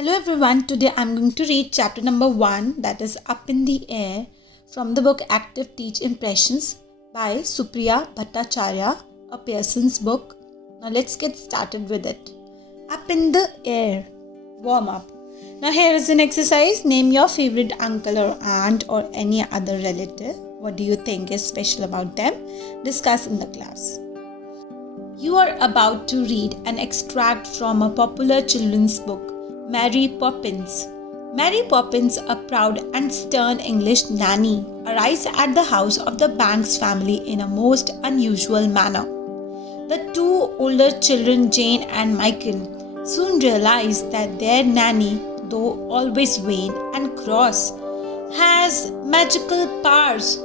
Hello everyone, today I'm going to read chapter number 1, that is Up in the Air, from the book Active Teach Impressions by Supriya Bhattacharya, a Pearson's book. Now let's get started with it. Up in the Air. Warm up. Now here is an exercise. Name your favorite uncle or aunt or any other relative. What do you think is special about them? Discuss in the class. You are about to read an extract from a popular children's book, Mary Poppins. Mary Poppins, a proud and stern English nanny, arrives at the house of the Banks family in a most unusual manner. The two older children, Jane and Michael, soon realize that their nanny, though always vain and cross, has magical powers.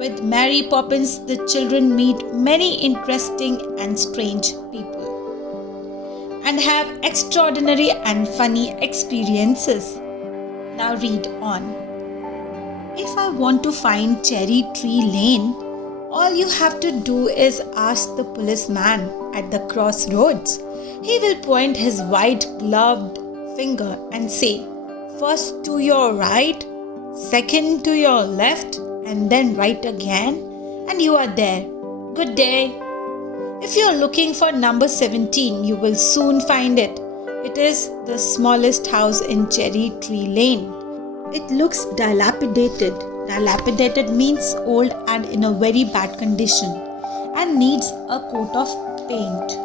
With Mary Poppins, the children meet many interesting and strange people and have extraordinary and funny experiences. Now read on. If I want to find Cherry Tree Lane, all you have to do is ask the policeman at the crossroads. He will point his white gloved finger and say, first to your right, second to your left, and then right again, and you are there. Good day. If you are looking for number 17, you will soon find it. It is the smallest house in Cherry Tree Lane. It looks dilapidated. Dilapidated means old and in a very bad condition and needs a coat of paint.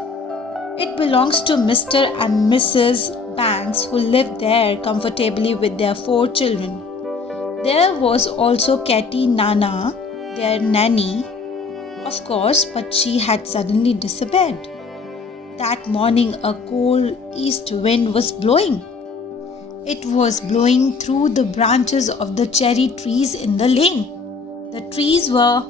It belongs to Mr. and Mrs. Banks, who live there comfortably with their 4 children. There was also Katie Nana, their nanny, of course, but she had suddenly disappeared. That morning a cold east wind was blowing. It was blowing through the branches of the cherry trees in the lane. The trees were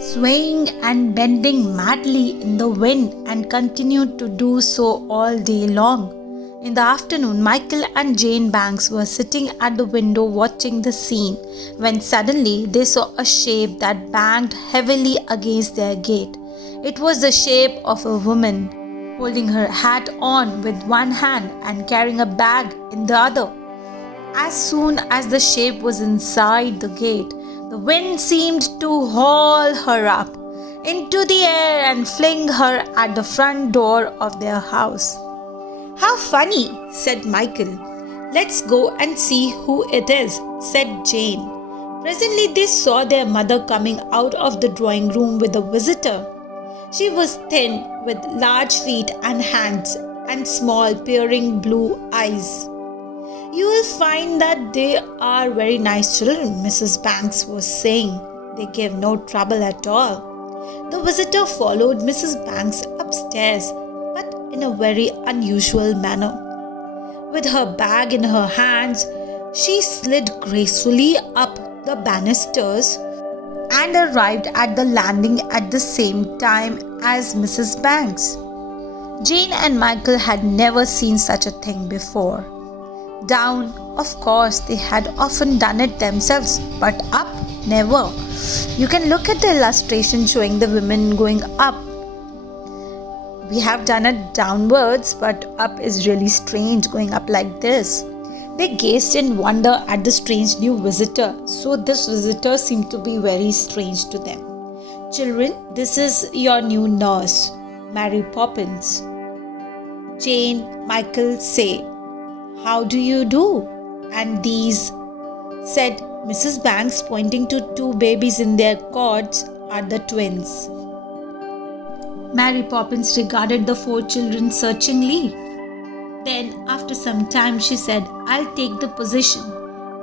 swaying and bending madly in the wind and continued to do so all day long. In the afternoon, Michael and Jane Banks were sitting at the window watching the scene when suddenly they saw a shape that banged heavily against their gate. It was the shape of a woman holding her hat on with one hand and carrying a bag in the other. As soon as the shape was inside the gate, the wind seemed to haul her up into the air and fling her at the front door of their house. How funny, said Michael. Let's go and see who it is, said Jane. Presently they saw their mother coming out of the drawing room with a visitor. She was thin, with large feet and hands, and small peering blue eyes. You will find that they are very nice children, Mrs. Banks was saying. They give no trouble at all. The visitor followed Mrs. Banks upstairs, but in a very unusual manner. With her bag in her hands, she slid gracefully up the banisters and arrived at the landing at the same time as Mrs. Banks. Jane and Michael had never seen such a thing before. Down, of course, they had often done it themselves, but up, never. You can look at the illustration showing the women going up. We have done it downwards, but up is really strange, going up like this. They gazed in wonder at the strange new visitor. So this visitor seemed to be very strange to them. Children, this is your new nurse, Mary Poppins. Jane, Michael say, how do you do? And these, said Mrs. Banks, pointing to 2 babies in their cots, are the twins. Mary Poppins regarded the 4 children searchingly. Then, after some time, she said, I'll take the position.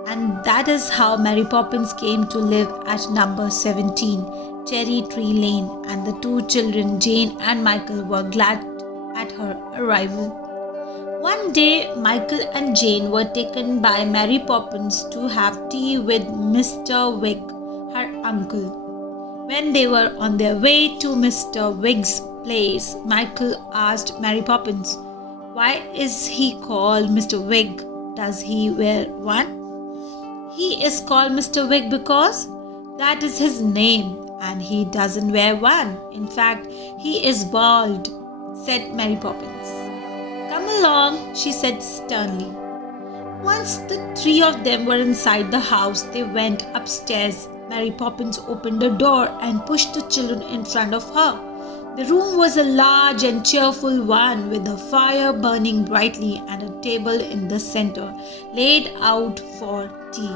And that is how Mary Poppins came to live at number 17, Cherry Tree Lane, and the 2 children, Jane and Michael, were glad at her arrival. One day, Michael and Jane were taken by Mary Poppins to have tea with Mr. Wigg, her uncle. When they were on their way to Mr. Wigg's place, Michael asked Mary Poppins, why is he called Mr. Wigg? Does he wear one? He is called Mr. Wigg because that is his name and he doesn't wear one. In fact, he is bald, said Mary Poppins. Come along, she said sternly. Once the three of them were inside the house, they went upstairs. Mary Poppins opened the door and pushed the children in front of her. The room was a large and cheerful one with a fire burning brightly and a table in the center, laid out for tea.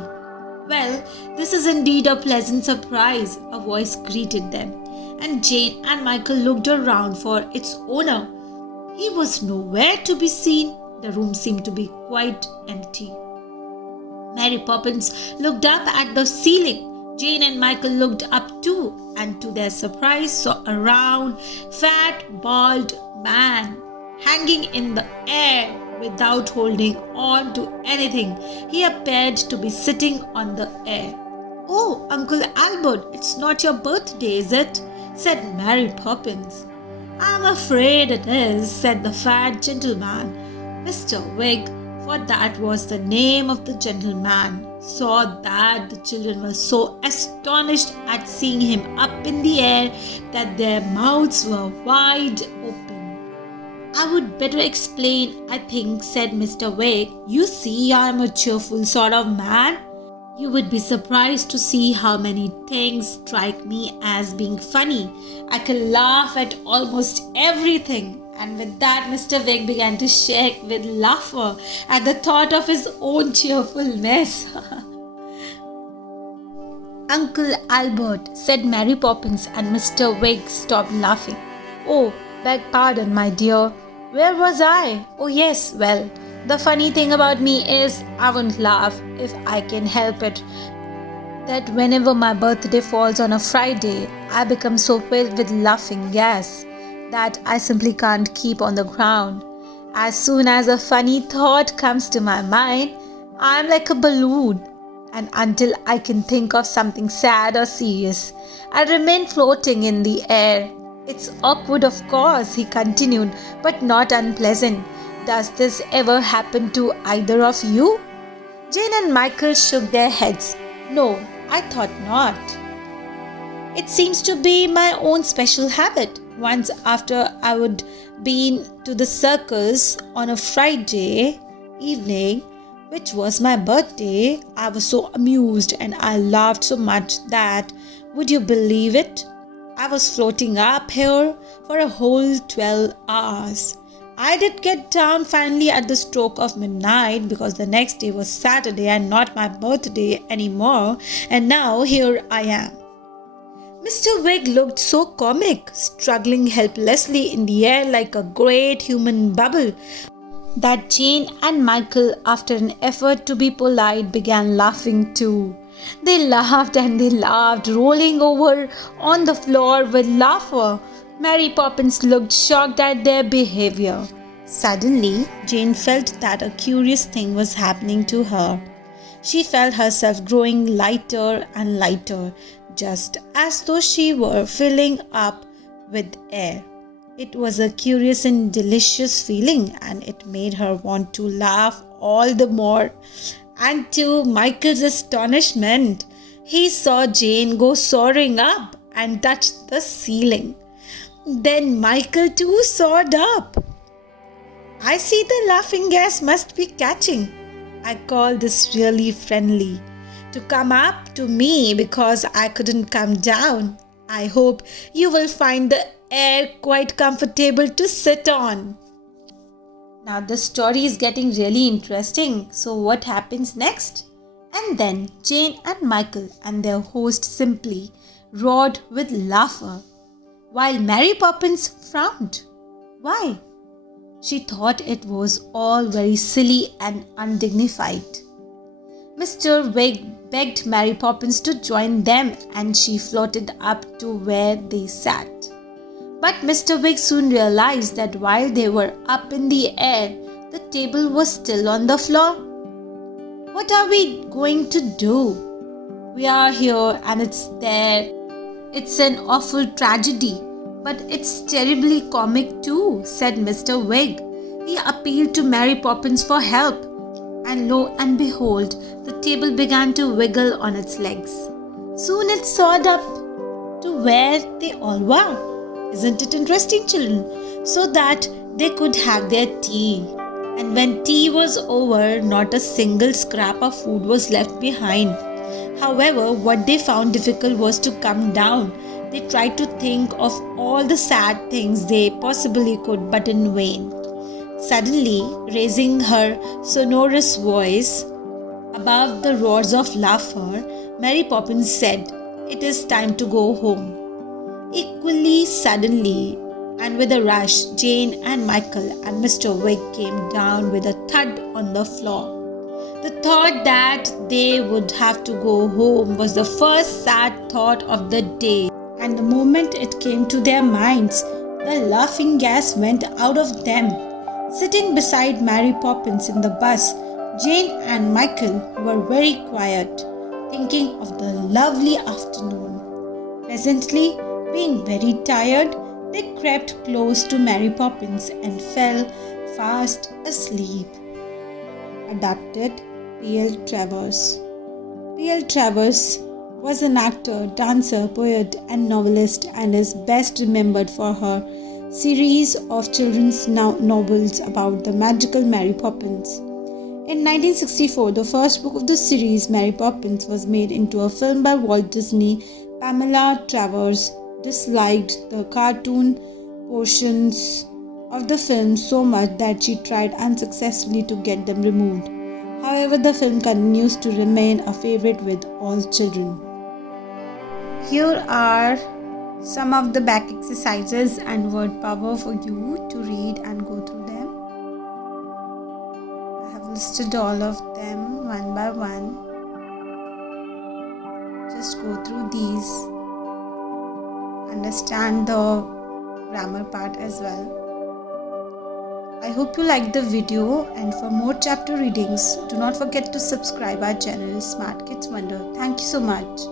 "Well, this is indeed a pleasant surprise," a voice greeted them, and Jane and Michael looked around for its owner. He was nowhere to be seen. The room seemed to be quite empty. Mary Poppins looked up at the ceiling. Jane and Michael looked up too, and to their surprise saw a round, fat, bald man hanging in the air without holding on to anything. He appeared to be sitting on the air. "Oh, Uncle Albert, it's not your birthday, is it?" said Mary Poppins. "I'm afraid it is," said the fat gentleman. Mr. Wig, for that was the name of the gentleman, saw that the children were so astonished at seeing him up in the air that their mouths were wide open. "I would better explain, I think," said Mr. Wig. "You see, I am a cheerful sort of man. You would be surprised to see how many things strike me as being funny. I can laugh at almost everything." And with that, Mr. Wig began to shake with laughter at the thought of his own cheerfulness. "Uncle Albert," said Mary Poppins, and Mr. Wig stopped laughing. "Oh, beg pardon, my dear. Where was I? Oh yes, well, the funny thing about me is I won't laugh if I can help it. That whenever my birthday falls on a Friday, I become so filled with laughing gas that I simply can't keep on the ground. As soon as a funny thought comes to my mind, I'm like a balloon, and until I can think of something sad or serious, I remain floating in the air. It's awkward, of course," he continued, "but not unpleasant. Does this ever happen to either of you?" Jane and Michael shook their heads. "No, I thought not. It seems to be my own special habit. Once after I would been to the circus on a Friday evening, which was my birthday, I was so amused and I laughed so much that, would you believe it, I was floating up here for a whole 12 hours. I did get down finally at the stroke of midnight because the next day was Saturday and not my birthday anymore, and now here I am." Mr. Wig looked so comic, struggling helplessly in the air like a great human bubble, that Jane and Michael, after an effort to be polite, began laughing too. They laughed and they laughed, rolling over on the floor with laughter. Mary Poppins looked shocked at their behavior. Suddenly, Jane felt that a curious thing was happening to her. She felt herself growing lighter and lighter, just as though she were filling up with air. It was a curious and delicious feeling, and it made her want to laugh all the more. And to Michael's astonishment, he saw Jane go soaring up and touch the ceiling. Then Michael too soared up. "I see the laughing gas must be catching. I call this really friendly. To come up to me because I couldn't come down. I hope you will find the air quite comfortable to sit on." Now the story is getting really interesting. So what happens next? And then Jane and Michael and their host simply roared with laughter, while Mary Poppins frowned. Why? She thought it was all very silly and undignified. Mr. Wig begged Mary Poppins to join them, and she floated up to where they sat. But Mr. Wig soon realized that while they were up in the air, the table was still on the floor. "What are we going to do? We are here and it's there. It's an awful tragedy, but it's terribly comic too," said Mr. Wig. He appealed to Mary Poppins for help, and lo and behold, the table began to wiggle on its legs. Soon it soared up to where they all were. Isn't it interesting, children? So that they could have their tea. And when tea was over, not a single scrap of food was left behind. However, what they found difficult was to come down. They tried to think of all the sad things they possibly could, but in vain. Suddenly, raising her sonorous voice above the roars of laughter, Mary Poppins said, "It is time to go home." Equally suddenly, and with a rush, Jane and Michael and Mr. Wig came down with a thud on the floor. The thought that they would have to go home was the first sad thought of the day, and the moment it came to their minds, the laughing gas went out of them. Sitting beside Mary Poppins in the bus, Jane and Michael were very quiet, thinking of the lovely afternoon. Presently, being very tired, they crept close to Mary Poppins and fell fast asleep. Adapted P.L. Travers. P.L. Travers was an actor, dancer, poet, and novelist, and is best remembered for her series of children's novels about the magical Mary Poppins. In 1964, the first book of the series, Mary Poppins, was made into a film by Walt Disney. Pamela Travers disliked the cartoon portions of the film so much that she tried unsuccessfully to get them removed. However, the film continues to remain a favorite with all children. Here are some of the back exercises and word power for you to read and go through them. I have listed all of them one by one. Just go through these. Understand the grammar part as well. I hope you liked the video, and for more chapter readings, do not forget to subscribe our channel Smart Kids Wonder. Thank you so much.